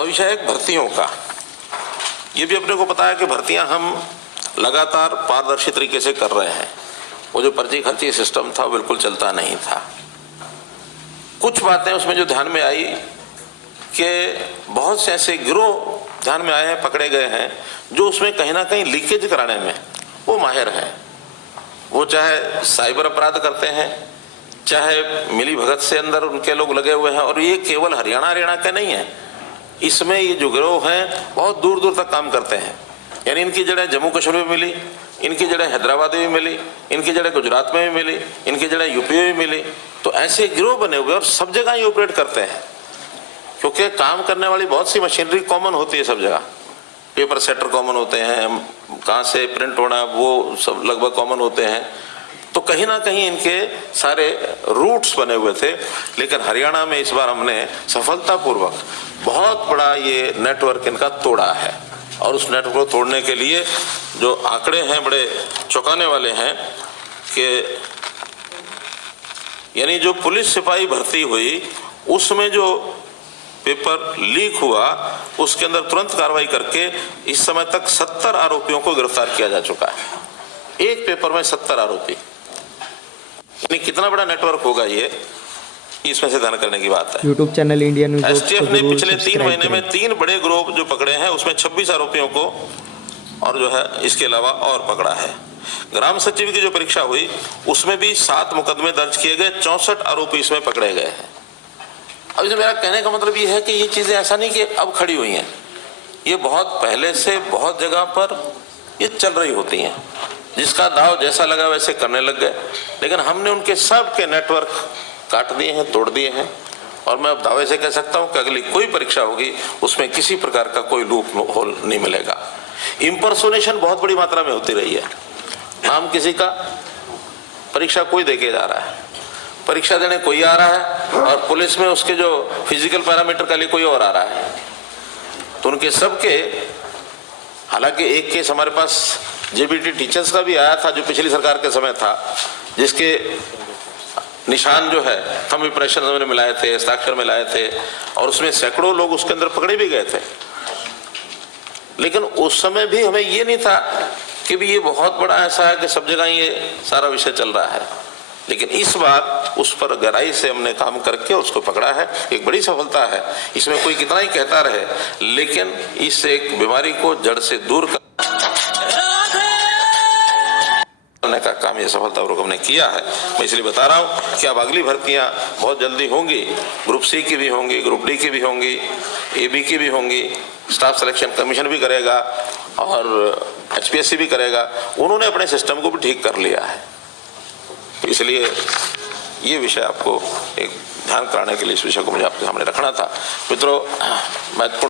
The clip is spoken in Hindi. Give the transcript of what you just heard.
अब विषय है भर्तियों का। ये भी अपने को पता है कि भर्तियां हम लगातार पारदर्शी तरीके से कर रहे हैं। वो जो पर्ची खर्ची सिस्टम था वो बिल्कुल चलता नहीं था। कुछ बातें उसमें जो ध्यान में आई कि बहुत से ऐसे गिरोह ध्यान में आए हैं, पकड़े गए हैं, जो उसमें कहीं ना कहीं लीकेज कराने में वो माहिर हैं। वो चाहे साइबर अपराध करते हैं, चाहे मिली भगत से अंदर उनके लोग लगे हुए हैं। और ये केवल हरियाणा के नहीं है, इसमें ये जो गिरोह हैं बहुत दूर दूर तक काम करते हैं। यानी इनकी जड़ें जम्मू कश्मीर में मिली, इनकी जड़ें हैदराबाद में भी मिली, इनकी जड़ें गुजरात में भी मिली, इनकी जड़ें यूपी में भी मिली। तो ऐसे गिरोह बने हुए और सब जगह ये ऑपरेट करते हैं, क्योंकि काम करने वाली बहुत सी मशीनरी कॉमन होती है सब जगह। पेपर सेटर कॉमन होते हैं, कहाँ से प्रिंट होना वो सब लगभग कॉमन होते हैं। तो कहीं ना कहीं इनके सारे रूट्स बने हुए थे। लेकिन हरियाणा में इस बार हमने सफलतापूर्वक बहुत बड़ा ये नेटवर्क इनका तोड़ा है। और उस नेटवर्क को तोड़ने के लिए जो आंकड़े हैं बड़े चौंकाने वाले हैं कि यानी जो पुलिस सिपाही भर्ती हुई उसमें जो पेपर लीक हुआ उसके अंदर तुरंत कार्रवाई करके इस समय तक 70 आरोपियों को गिरफ्तार किया जा चुका है। एक पेपर में 70 आरोपी, यानी कितना बड़ा नेटवर्क होगा ये, इसमें से ध्यान करने की बात है। YouTube channel India news STF ने पिछले 3 महीने में 3 बड़े ग्रुप जो पकड़े हैं उसमें 26 आरोपियों को और जो है इसके अलावा और पकड़ा है। ग्राम सचिव की जो परीक्षा हुई उसमें भी 7 मुकदमे दर्ज किए गए, 64 आरोपी इसमें पकड़े गए हैं। अब इसमें मेरा कहने का मतलब ये है कि ये चीजें ऐसा नहीं कि अब खड़ी हुई हैं, ये बहुत पहले से बहुत जगह पर ये चल रही होती हैं। जिसका दाव जैसा लगा वैसे करने लग गए, लेकिन हमने उनके सब के नेटवर्क काट दिए हैं, तोड़ दिए हैं। और मैं अब दावे से कह सकता हूं कि अगली कोई परीक्षा होगी उसमें किसी प्रकार का कोई लूप होल नहीं मिलेगा। इंपर्सोनेशन बहुत बड़ी मात्रा में होती रही है। नाम किसी का, परीक्षा कोई देके जा रहा है, परीक्षा देने कोई आ रहा है और पुलिस में उसके जो फिजिकल पैरामीटर का लिए कोई और आ रहा है। तो उनके सबके, हालांकि एक केस हमारे पास जेबीटी टीचर्स का भी आया था जो पिछली सरकार के समय था, जिसके निशान जो है थंब इंप्रेशन में मिलाए थे, हस्ताक्षर में लाए थे और उसमें सैकड़ों लोग उसके अंदर पकड़े भी गए थे। लेकिन उस समय भी हमें ये नहीं था कि भी ये बहुत बड़ा ऐसा है कि सब जगह ये सारा विषय चल रहा है। लेकिन इस बार उस पर गहराई से हमने काम करके उसको पकड़ा है, एक बड़ी सफलता है। इसमें कोई कितना ही कहता रहे, लेकिन इस एक बीमारी को जड़ से दूर करने का काम ये सफलतापूर्वक हमने किया है। मैं इसलिए बता रहा हूं कि अब अगली भर्तियां बहुत जल्दी होंगी। ग्रुप सी की भी होंगी, ग्रुप डी की भी होंगी, एबी की भी होंगी। स्टाफ सिलेक्शन कमीशन भी करेगा और एचपीएससी भी करेगा। उन्होंने अपने सिस्टम को भी ठीक कर लिया है। तो इसलिए ये विषय आपको एक ध्यान कराने के लिए इस विषय को मुझे आपके सामने रखना था। मित्रों, महत्वपूर्ण